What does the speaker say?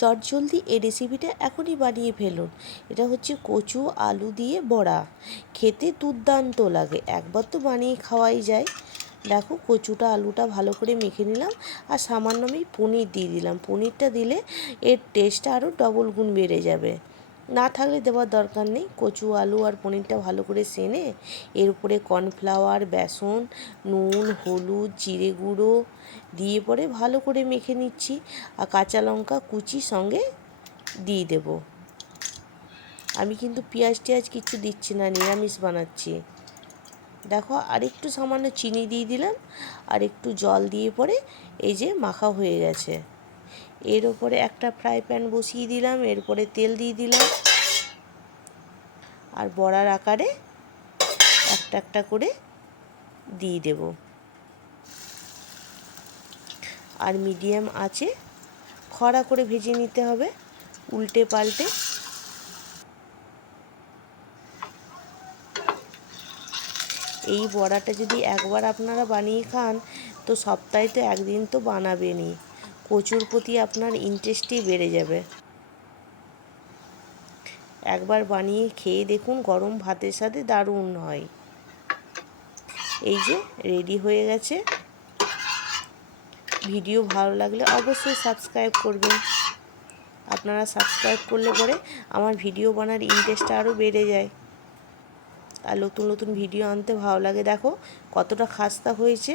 চটজলদি এই রেসিপিটা এখনই বানিয়ে ফেলুন। এটা হচ্ছে কচু আলু দিয়ে বড়া, খেতে দুর্দান্ত লাগে, একবার তো বানিয়ে খাওয়াই যায়। দেখো কচুটা আলুটা ভালো করে মেখে নিলাম, আর সামান্য আমি পনির দিয়ে দিলাম। পনিরটা দিলে এর টেস্টটা আরও ডবল গুণ বেড়ে যাবে, না থাকলে দেওয়ার দরকার নেই। কচু আলু আর পনিরটা ভালো করে সেনে এর উপরে কর্নফ্লাওয়ার, বেসন, নুন, হলুদ, জিরে গুঁড়ো দিয়ে পরে ভালো করে মেখে নিচ্ছি, আর কাঁচা লঙ্কা কুচি সঙ্গে দিয়ে দেব। আমি কিন্তু পেঁয়াজ টিয়াজ কিছু দিচ্ছি না, নিরামিষ বানাচ্ছি। দেখো আরেকটু সামান্য চিনি দিয়ে দিলাম, আর একটু জল দিয়ে পরে এই যে মাখা হয়ে গেছে। এর উপরে একটা ফ্রাই প্যান বসিয়ে দিলাম, এরপরে তেল দিয়ে দিলাম, আর বড়ার আকারে একটা একটা করে দিয়ে দেব। আর মিডিয়াম আঁচে খড়া করে ভেজে নিতে হবে, উল্টে পাল্টে। এই বড়াটা যদি একবার আপনারা বানিয়ে খান, তো সপ্তাহে তো একদিন তো বানাবেনই। কচুর প্রতি আপনার ইন্টারেস্টই বেড়ে যাবে। একবার বানিয়ে খেয়ে দেখুন, গরম ভাতের সাথে দারুণ হয়। এই যে রেডি হয়ে গেছে। ভিডিও ভালো লাগলে অবশ্যই সাবস্ক্রাইব করবেন। আপনারা সাবস্ক্রাইব করলে পরে আমার ভিডিও বানার ইন্টারেস্টটা আরও বেড়ে যায়, আর নতুন নতুন ভিডিও আনতে ভালো লাগে। দেখো কতটা খাস্তা হয়েছে।